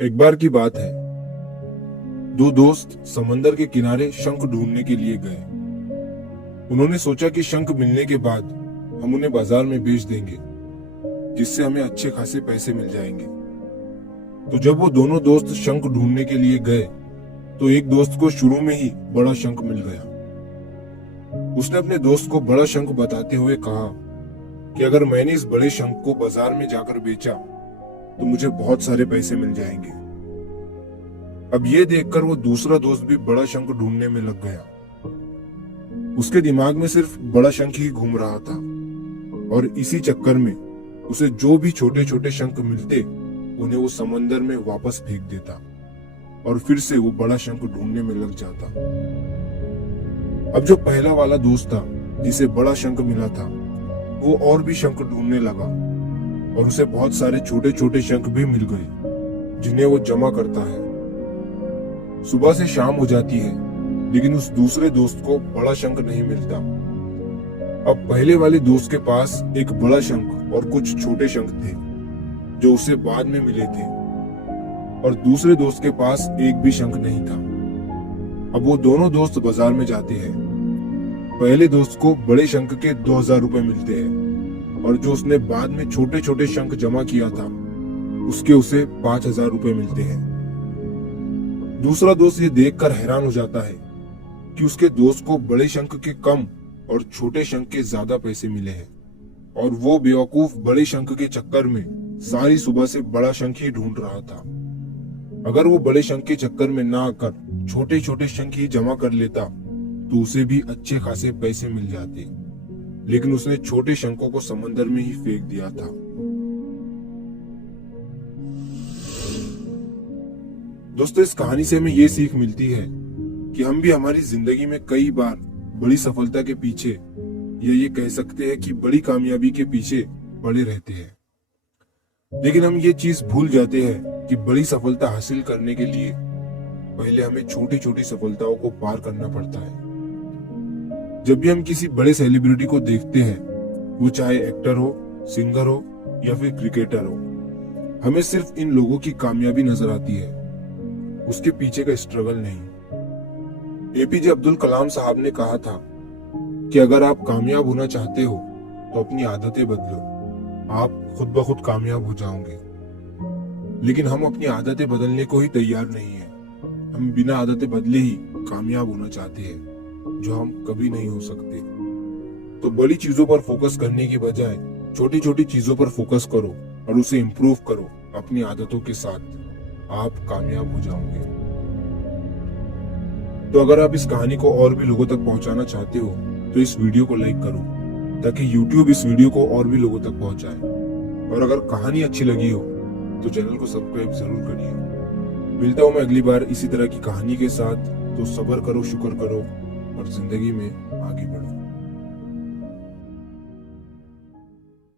एक बार की बात है, दो दोस्त समंदर के किनारे शंख ढूंढने के लिए गए। उन्होंने सोचा कि शंख मिलने के बाद हम उन्हें बाजार में बेच देंगे, जिससे हमें अच्छे खासे पैसे मिल जाएंगे। तो जब वो दोनों दोस्त शंख ढूंढने के लिए गए, तो एक दोस्त को शुरू में ही बड़ा शंख मिल गया। उसने अपने दोस्त को बड़ा शंख बताते हुए कहा कि अगर मैंने इस बड़े शंख को बाजार में जाकर बेचा तो मुझे बहुत सारे पैसे मिल जाएंगे। अब ये देखकर वो दूसरा दोस्त भी बड़ा शंख ढूंढने में लग गया। उसके दिमाग में सिर्फ बड़ा शंख ही घूम रहा था और इसी चक्कर में उसे जो भी छोटे छोटे शंख मिलते उन्हें वो समंदर में वापस फेंक देता और फिर से वो बड़ा शंख ढूंढने में लग जाता। अब जो पहला वाला दोस्त था जिसे बड़ा शंख मिला था, वो और भी शंख ढूंढने लगा और उसे बहुत सारे छोटे छोटे शंख भी मिल गए, जिन्हें वो जमा करता है। सुबह से शाम हो जाती है, लेकिन उस दूसरे दोस्त को बड़ा शंख नहीं मिलता। अब पहले वाले दोस्त के पास एक बड़ा शंख और कुछ छोटे शंख थे, जो उसे बाद में मिले थे, और दूसरे दोस्त के पास एक भी शंख नहीं था। अब वो दोनों दोस्त बाजार में जाते हैं। पहले दोस्त को बड़े शंख के 2000 रुपए मिलते हैं और जो उसने बाद में छोटे छोटे शंख जमा किया था, उसके उसे 5000 रुपए मिलते हैं। दूसरा दोस्त ये देखकर हैरान हो जाता है कि उसके दोस्त को बड़े शंख के कम और छोटे शंख के ज्यादा पैसे मिले हैं, और वो बेवकूफ बड़े शंख के चक्कर में सारी सुबह से बड़ा शंख ही ढूंढ रहा था। अगर वो बड़े शंख के चक्कर में ना आकर छोटे छोटे शंख ही जमा कर लेता तो उसे भी अच्छे खासे पैसे मिल जाते, लेकिन उसने छोटे शंखों को समंदर में ही फेंक दिया था। दोस्तों, इस कहानी से हमें ये सीख मिलती है कि हम भी हमारी जिंदगी में कई बार बड़ी सफलता के पीछे, या ये कह सकते हैं कि बड़ी कामयाबी के पीछे पड़े रहते हैं, लेकिन हम ये चीज भूल जाते हैं कि बड़ी सफलता हासिल करने के लिए पहले हमें छोटी छोटी सफलताओं को पार करना पड़ता है। जब भी हम किसी बड़े सेलिब्रिटी को देखते हैं, वो चाहे एक्टर हो, सिंगर हो या फिर क्रिकेटर हो, हमें सिर्फ इन लोगों की कामयाबी नजर आती है, उसके पीछे का स्ट्रगल नहीं। एपीजे अब्दुल कलाम साहब ने कहा था कि अगर आप कामयाब होना चाहते हो तो अपनी आदतें बदलो, आप खुद ब खुद कामयाब हो जाओगे। लेकिन हम अपनी आदतें बदलने को ही तैयार नहीं है। हम बिना आदतें बदले ही कामयाब होना चाहते हैं, जो हम कभी नहीं हो सकते। तो बड़ी चीजों पर फोकस करने की बजाय छोटी छोटी चीजों पर फोकस करो और उसे इम्प्रूव करो। अपनी आदतों के साथ आप कामयाब हो जाओगे। तो अगर आप इस कहानी को और भी लोगों तक पहुंचाना चाहते हो तो इस वीडियो को लाइक करो, ताकि YouTube इस वीडियो को और भी लोगों तक पहुंचाए। और अगर कहानी अच्छी लगी हो तो चैनल को सब्सक्राइब जरूर करिए। मिलता हूं मैं अगली बार इसी तरह की कहानी के साथ। तो सब्र करो, शुक्र करो और जिंदगी में आगे बढ़ो।